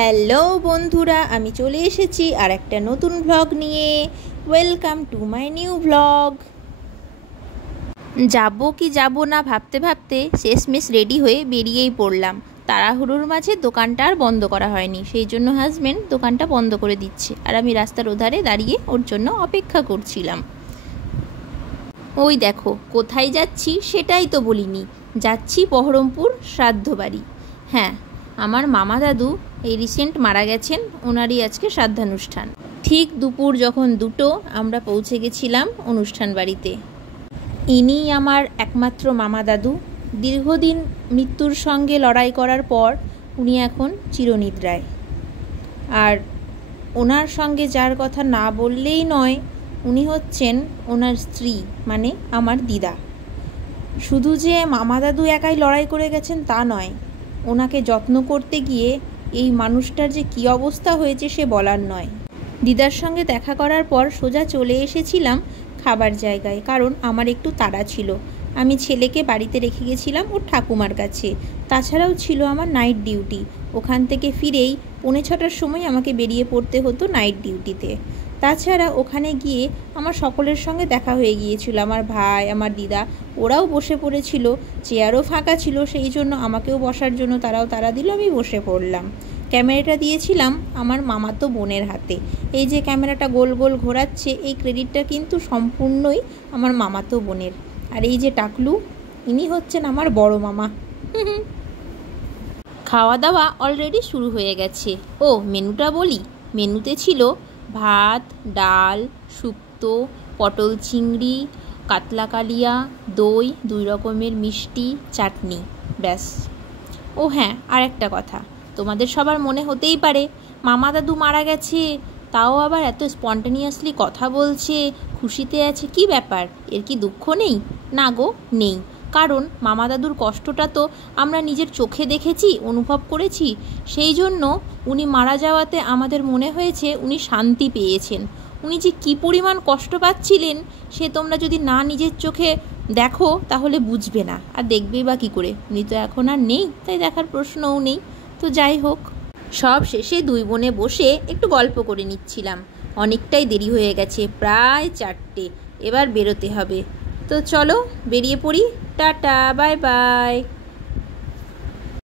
Hello বন্ধুরা, আমি চলে এসেছি আর একটা নতুন ভ্লগ নিয়ে। Welcome to my new vlog. যাবো কি যাব না ভাবতে ভাবতে শেষমেশ রেডি হয়ে বেরিয়েই পড়লাম। তাড়াহুড়োর মাঝে দোকানটা আর বন্ধ করা হয়নি, সেই জন্য হাজব্যান্ড দোকানটা বন্ধ করে দিচ্ছে আর আমি রাস্তার ওধারে দাঁড়িয়ে ওর জন্য অপেক্ষা করছিলাম। ওই দেখো কোথায় যাচ্ছি সেটাই তো বলিনি, যাচ্ছি বহরমপুর শ্রাদ্ধ বাড়ি। হ্যাঁ, আমার মামা দাদু এই রিসেন্ট মারা গেছেন, ওনারই আজকে শ্রাদ্ধানুষ্ঠান। ঠিক দুপুর যখন 2টো আমরা পৌঁছে গেছিলাম অনুষ্ঠান বাড়িতে। ইনিই আমার একমাত্র মামা দাদু। দীর্ঘদিন মৃত্যুর সঙ্গে লড়াই করার পর উনি এখন চিরনিদ্রায়। আর ওনার সঙ্গে যার কথা না বললেই নয়, উনি হচ্ছেন ওনার স্ত্রী, মানে আমার দিদা। শুধু যে মামা দাদু একাই লড়াই করে গেছেন তা নয়, ওনাকে যত্ন করতে গিয়ে এই মানুষটার যে কী অবস্থা হয়েছে সে বলার নয়। দিদার সঙ্গে দেখা করার পর সোজা চলে এসেছিলাম খাবার জায়গায়, কারণ আমার একটু তাড়া ছিল। আমি ছেলেকে বাড়িতে রেখে গেছিলাম ওর ঠাকুমার কাছে। তাছাড়াও ছিল আমার নাইট ডিউটি। ওখান থেকে ফিরেই 6:45টার সময় আমাকে বেরিয়ে পড়তে হতো নাইট ডিউটিতে। তাছাড়া ওখানে গিয়ে আমার সকলের সঙ্গে দেখা হয়ে গিয়েছিল। আমার ভাই, আমার দিদা, ওরাও বসে পড়েছিল, চেয়ারও ফাঁকা ছিল, সেই জন্য আমাকেও বসার জন্য তারাও তাড়া দিল, আমি বসে পড়লাম। ক্যামেরাটা দিয়েছিলাম আমার মামাতো বোনের হাতে। এই যে ক্যামেরাটা গোল গোল ঘোরাচ্ছে, এই ক্রেডিটটা কিন্তু সম্পূর্ণই আমার মামাতো বোনের। আর এই যে টাকলু, ইনি হচ্ছেন আমার বড় মামা। খাওয়া দাওয়া অলরেডি শুরু হয়ে গেছে। ও মেনুটা বলি, মেনুতে ছিল ভাত, ডাল, শুক্তো, পটল চিংড়ি, কাতলা কালিয়া, দই, 2 রকমের মিষ্টি, চাটনি, ব্যাস। ও হ্যাঁ, আর একটা কথা, তোমাদের সবার মনে হতেই পারে মামা দাদু মারা গেছে, তাও আবার এত স্পন্টেনিয়াসলি কথা বলছে, খুশিতে আছে, কি ব্যাপার? এর কি দুঃখ নেই? না গো, নেই। কারণ মামা দাদুর কষ্টটা তো আমরা নিজের চোখে দেখেছি, অনুভব করেছি। সেই জন্য উনি মারা যাওয়াতে আমাদের মনে হয়েছে উনি শান্তি পেয়েছেন। উনি যে কী পরিমাণ কষ্ট পাচ্ছিলেন সে তোমরা যদি না নিজের চোখে দেখো তাহলে বুঝবে না, আর দেখবেই বা কী করে? উনি তো এখন আর নেই, তাই দেখার প্রশ্নও নেই। তো যাই হোক, সব শেষে 2 বোনে বসে একটু গল্প করে নিচ্ছিলাম। অনেকটাই দেরি হয়ে গেছে, প্রায় 4টে, এবার বেরোতে হবে। তো চলো বেরিয়ে পড়ি। Tata, bye bye.